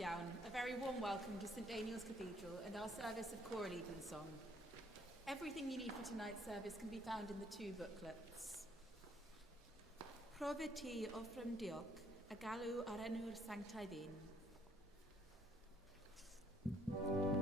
iawn. A very warm welcome to St Daniel's Cathedral and our service of Choral Evensong. Everything you need for tonight's service can be found in the two booklets. Profi ti offrym diolch a galw ar enw'r sanctau ddyn. Amen.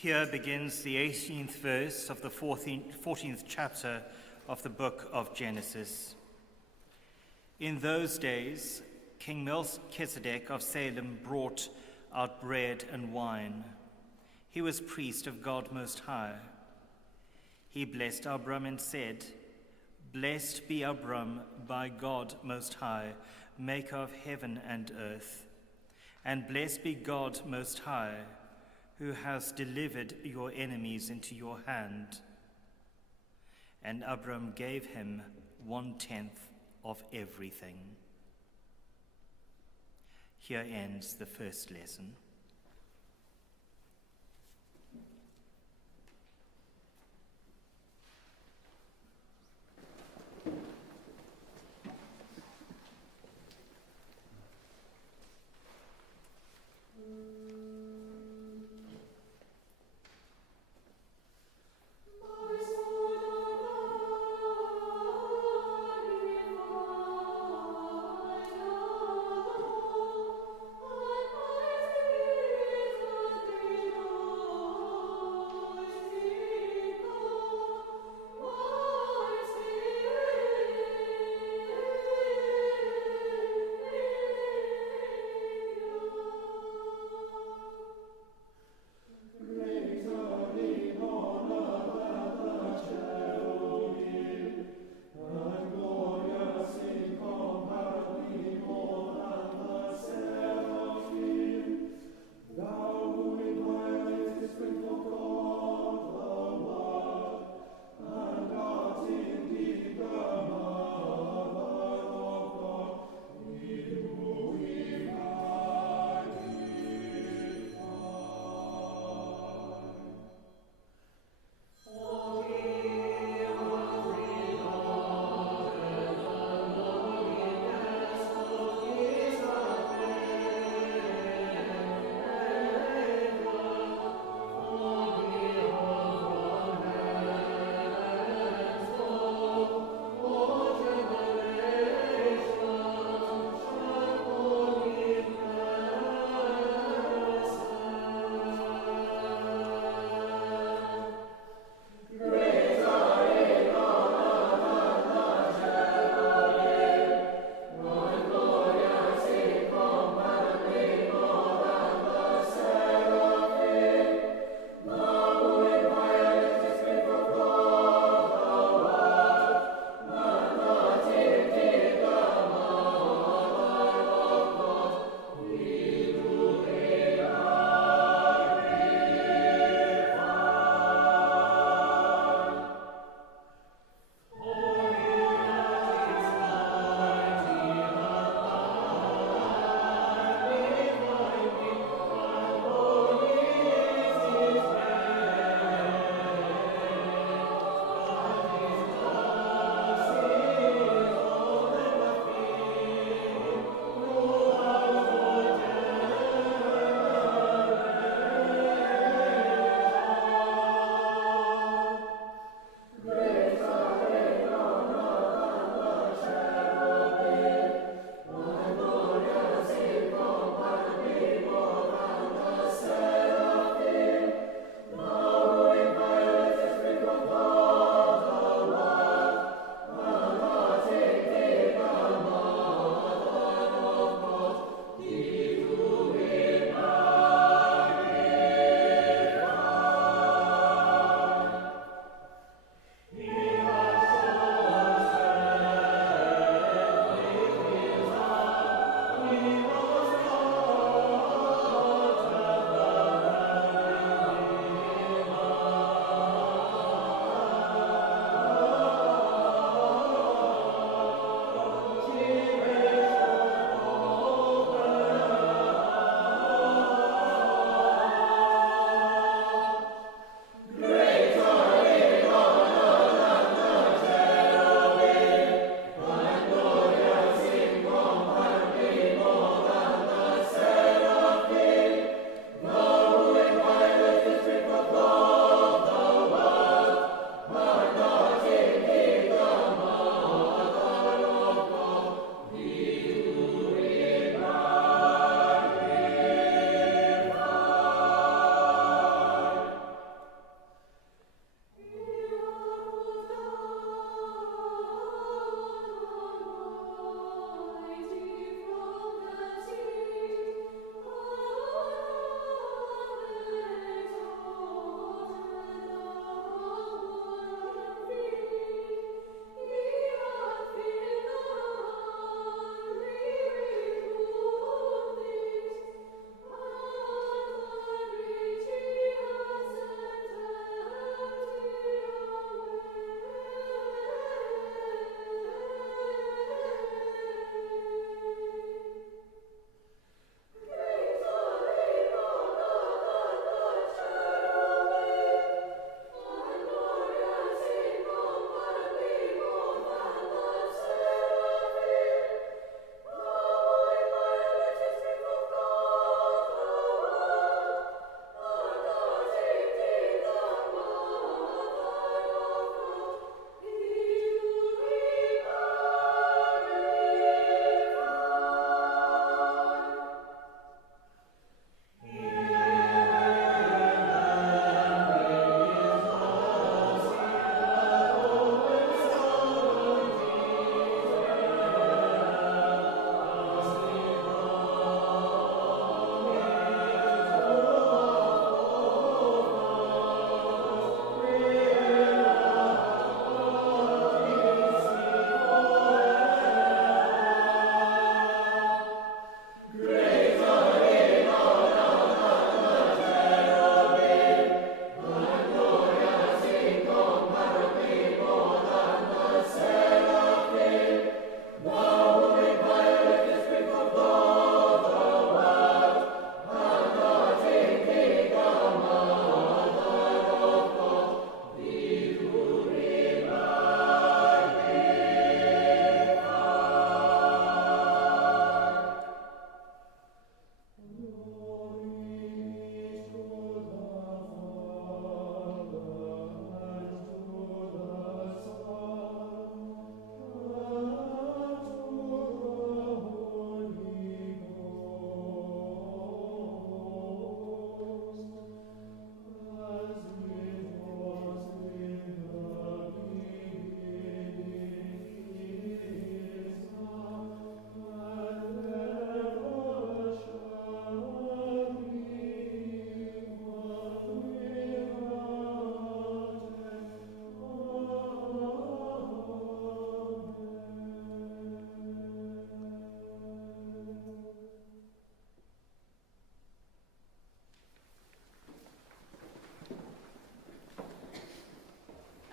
Here begins the 18th verse of the 14th chapter of the book of Genesis. In those days, King Melchizedek of Salem brought out bread and wine. He was priest of God Most High. He blessed Abram and said, "Blessed be Abram by God Most High, maker of heaven and earth. And blessed be God Most High, who has delivered your enemies into your hand." And Abram gave him 1/10 of everything. Here ends the first lesson. Amen.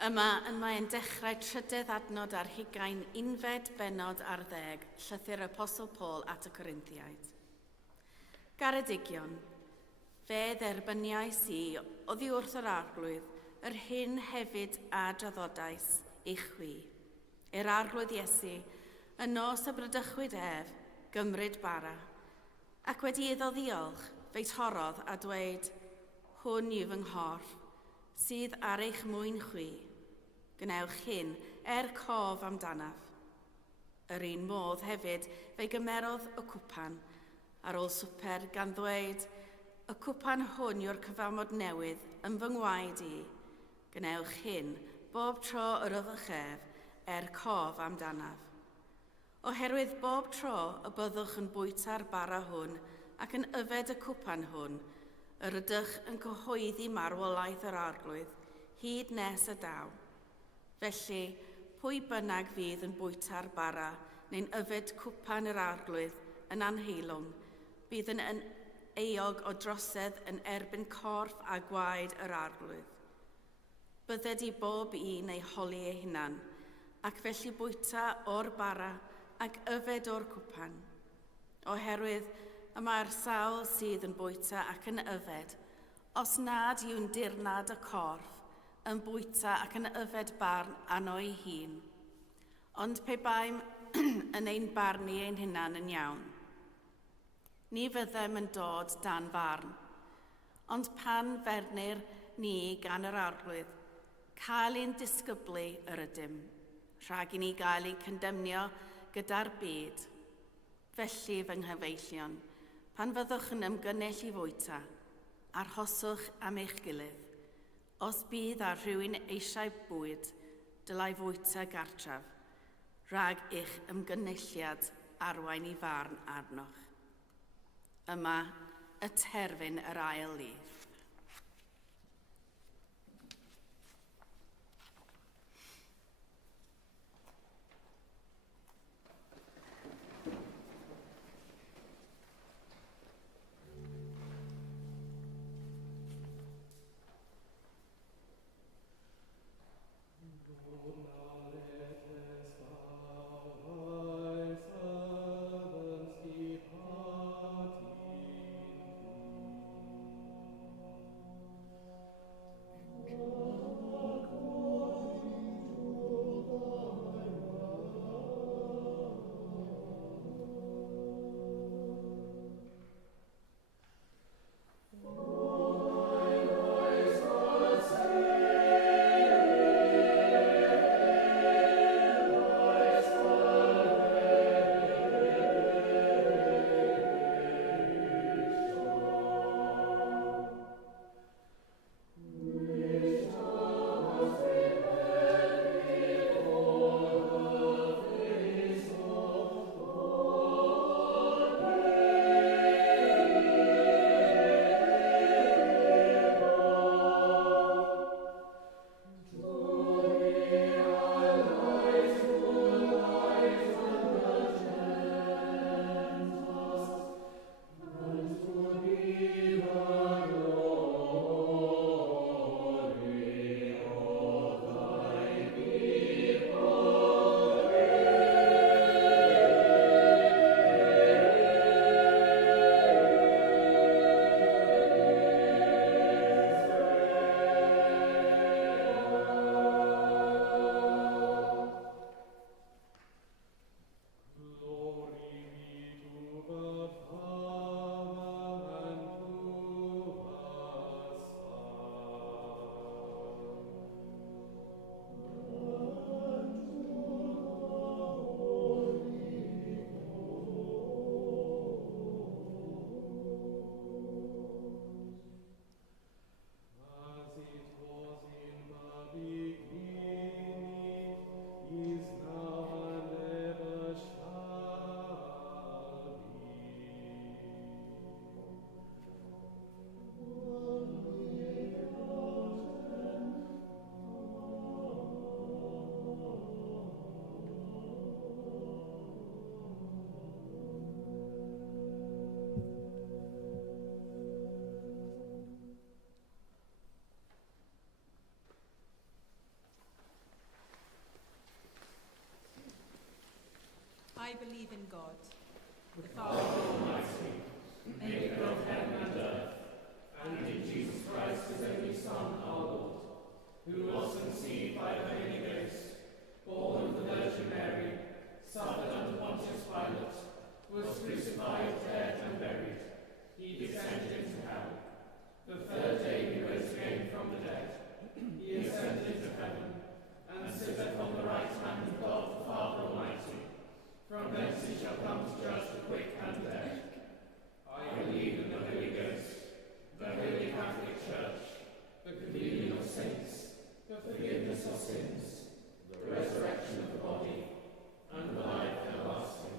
Yma yn mae'n dechrau trydydd adnod ar hugain unfed bennod ar 10, llythyr Apostol Paul at y Corinthiaid. Garedigion, fe dderbyniais i oddi wrth yr arglwydd, yr hyn hefyd a draddodais i chwi. Arglwydd Iesu, y nos y brydychwyd ef, gymryd bara, ac wedi iddo ddiolch, fe'i torodd a dweud, hwn yw fy nghorff, sydd ar eich mwyn chwi. Gwnewch hyn cof amdanaf. Yr un modd hefyd fe'i gymerodd y cwpan ar ôl swper gan ddweud, y cwpan hwn yw'r cyfamod newydd yn fy ngwaed i. Gwnewch hyn bob tro yr oddwch ef cof amdanaf. Oherwydd bob tro y byddwch yn bwyta'r bara hwn ac yn yfed y cwpan hwn, yr ydych yn cyhoeddi marwolaeth yr arglwydd, hyd nes y daw. Felly, pwy bynnag fydd yn bwyta'r bara neu'n yfed cwpan yr arglwydd yn anheilwng, bydd yn euog o drosedd yn erbyn corff a gwaed yr arglwydd. Bydded i bob un ei holi ei hunan, ac felly bwyta o'r bara ac yfed o'r cwpan. Oherwydd y mae'r sawl sydd yn bwyta ac yn yfed, os nad yw'n dirnad y corff, yn bwyta ac yn yfed barn anno ei hun. Ond pe baem yn ein barnu ein hunan yn iawn. Ni fyddem yn dod dan farn, ond pan fernir ni gan yr arglwydd, cael ein disgyblu yr ydym, rhag i ni gael ei condemnio gyda'r byd. Felly fy nghyfeillion, pan fyddwch yn ymgynnull i fwyta, arhoswch am eich gilydd. Os bydd ar rhywun eisiau bwyd, dylai fwyta gartraf, rhag eich ymgynulliad arwain i farn arnoch. Yma y terfyn yr ail lif. I believe in God, the Father Almighty, maker of heaven and earth, and in Jesus Christ, his only Son, our Lord, who was conceived by the Holy Ghost, born of the Virgin Mary, suffered under Pontius Pilate, was crucified, dead, and buried. He descended into hell. The third day he rose again from the dead. He ascended into heaven, and sitteth on the right hand of God the Father Almighty. From thence he shall come to judge the quick and the dead. I believe in the Holy Ghost, the Holy Catholic Church, the communion of saints, the forgiveness of sins, the resurrection of the body, and the life everlasting.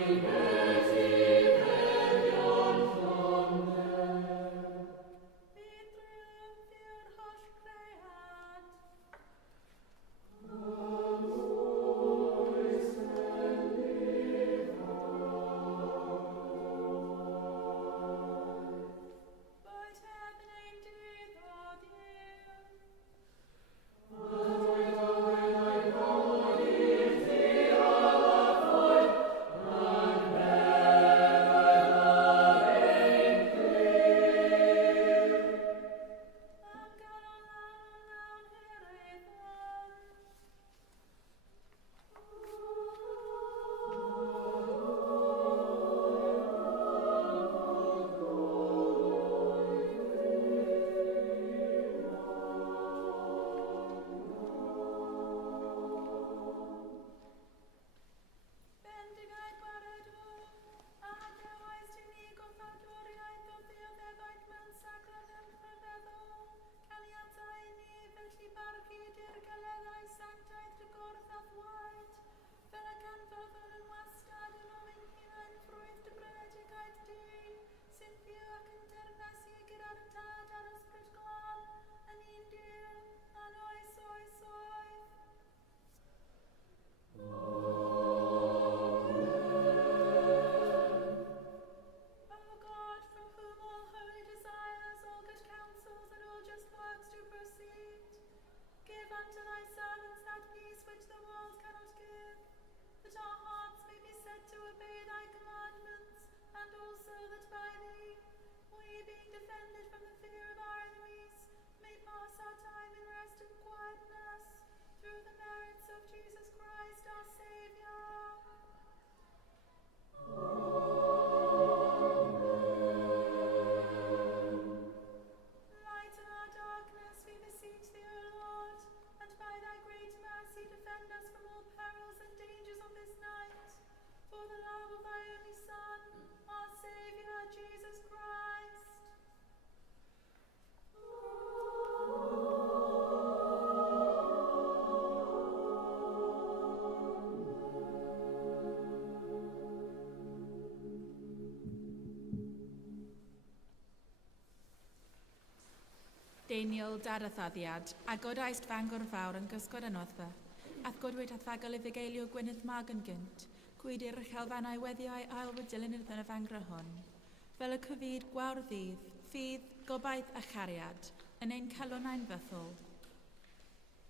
Amen. Deiniol darathaddiad, a godaist fangor fawr yn gysgod yn oddfa, ath godwyd ath fagol i fugeilio Gwynedd Mag yn gynt, cwyd i'r chelfannau weddiau ail wydilyn yn y fangra hon. Fel y cyfyd gwawr ddydd, ffydd, gobaith a chariad, yn ein calonau'n fythol.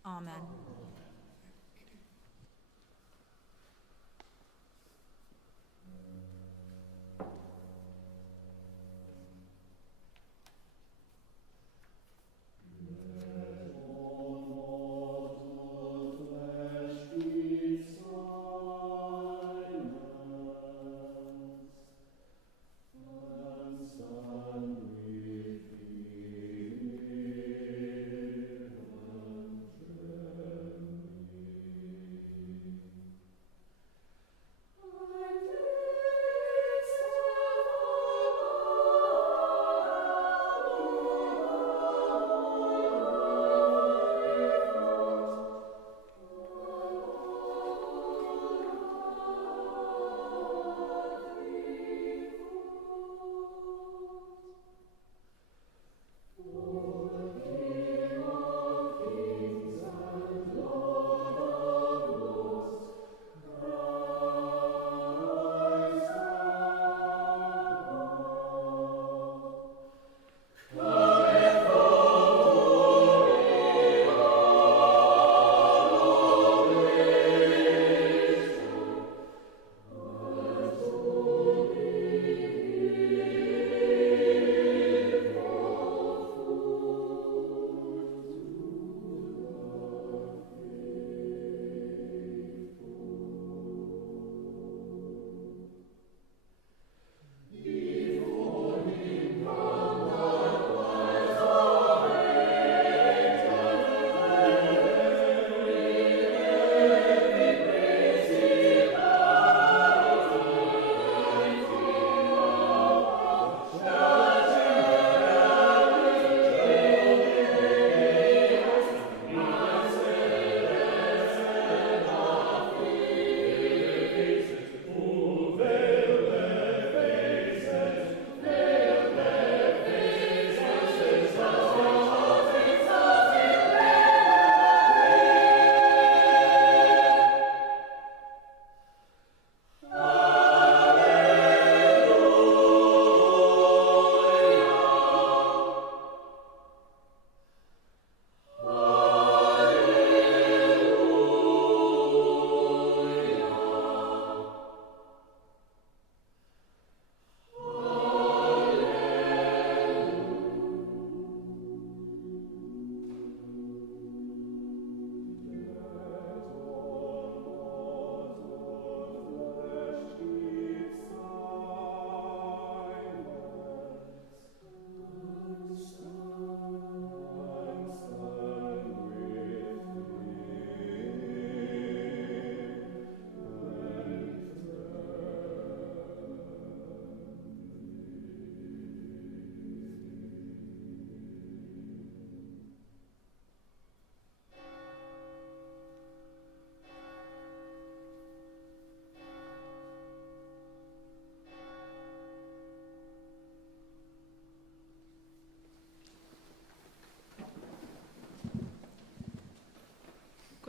Amen.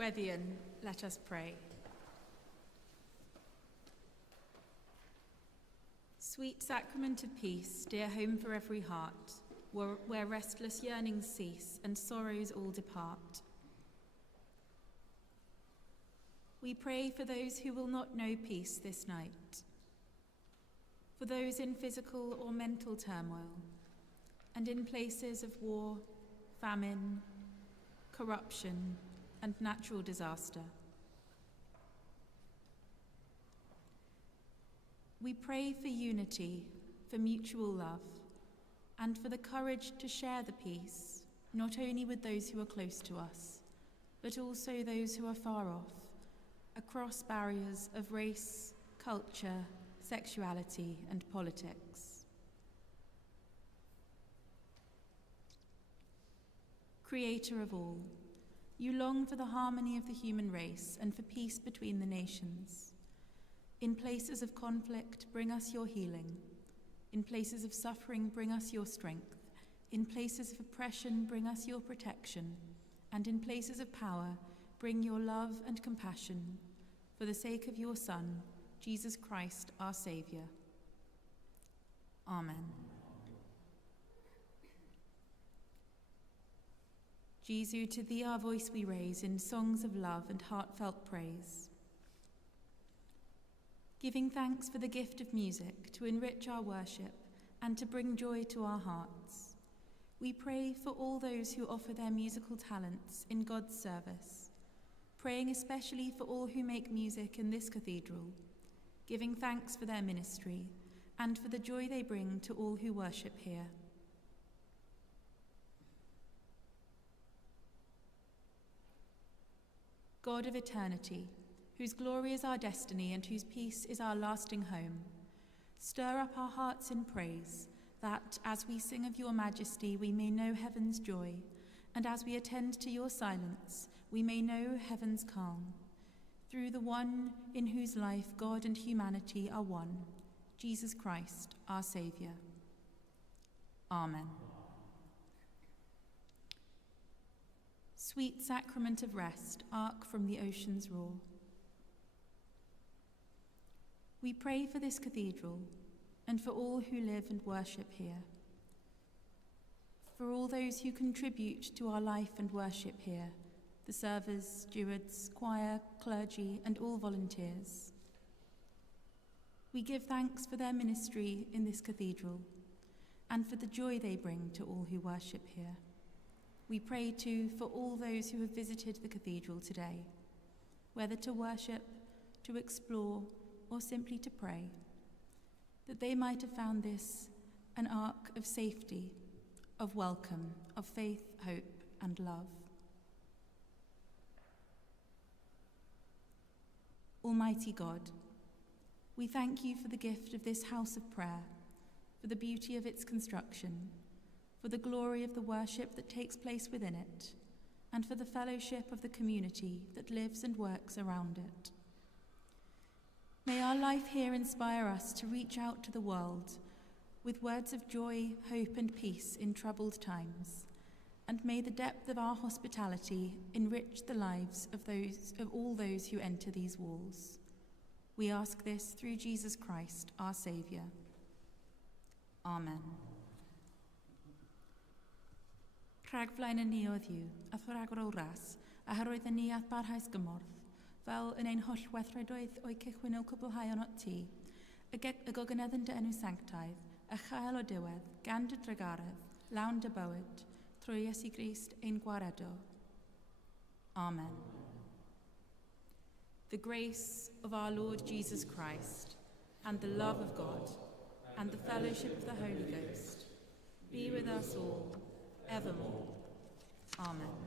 Gweddion, let us pray. Sweet sacrament of peace, dear home for every heart, where restless yearnings cease and sorrows all depart. We pray for those who will not know peace this night, for those in physical or mental turmoil, and in places of war, famine, corruption, and natural disaster. We pray for unity, for mutual love, and for the courage to share the peace, not only with those who are close to us, but also those who are far off, across barriers of race, culture, sexuality, and politics. Creator of all, you long for the harmony of the human race and for peace between the nations. In places of conflict, bring us your healing. In places of suffering, bring us your strength. In places of oppression, bring us your protection, and in places of power, bring your love and compassion, for the sake of your Son, Jesus Christ, our Saviour. Amen. Jesu, to thee our voice we raise in songs of love and heartfelt praise. Giving thanks for the gift of music to enrich our worship and to bring joy to our hearts, we pray for all those who offer their musical talents in God's service, praying especially for all who make music in this cathedral, giving thanks for their ministry and for the joy they bring to all who worship here. God of eternity, whose glory is our destiny and whose peace is our lasting home, stir up our hearts in praise, that, as we sing of your majesty, we may know heaven's joy, and as we attend to your silence, we may know heaven's calm. Through the one in whose life God and humanity are one, Jesus Christ, our Saviour. Amen. Sweet sacrament of rest, ark from the ocean's roar. We pray for this cathedral and for all who live and worship here, for all those who contribute to our life and worship here, the servers, stewards, choir, clergy, and all volunteers. We give thanks for their ministry in this cathedral and for the joy they bring to all who worship here. We pray too for all those who have visited the cathedral today, whether to worship, to explore, or simply to pray, that they might have found this an ark of safety, of welcome, of faith, hope, and love. Almighty God, we thank you for the gift of this house of prayer, for the beauty of its construction, for the glory of the worship that takes place within it, and for the fellowship of the community that lives and works around it. May our life here inspire us to reach out to the world with words of joy, hope, and peace in troubled times, and may the depth of our hospitality enrich the lives of all those who enter these walls. We ask this through Jesus Christ, our Saviour. Amen. Rhagflaen y ni oedd yw, a thoragor o ras, a hyrwydd y ni at barhaus gymorth, fel yn ein holl weithredoedd o'i cychwynol cwblhau o'n ti, y gogyneddyn dy enw sanctaidd, a chael o diwedd, gan dy drygaredd, lawn dy bywyd, trwy Iesu Grist ein gwaredo. Amen. The grace of our Lord Jesus Christ, and the love of God, and the fellowship of the Holy Ghost, be with us all, evermore. Amen.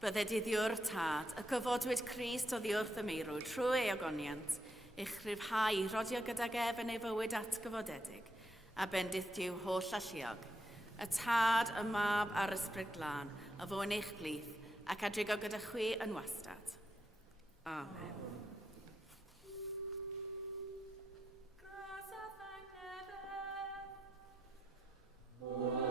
Bydde diddiwr tad, y gyfodwyd Christ oddi wrth y meirw trwy ei ogoniant, eich rhyfhau rodio gydag ef yn ei fywyd atgyfodedig, a bendith diw holl alluog, y tad, y mab a'r ysbryd glân, a fo yn eich blith, ac adrigo gyda chwi yn wastad. Amen. O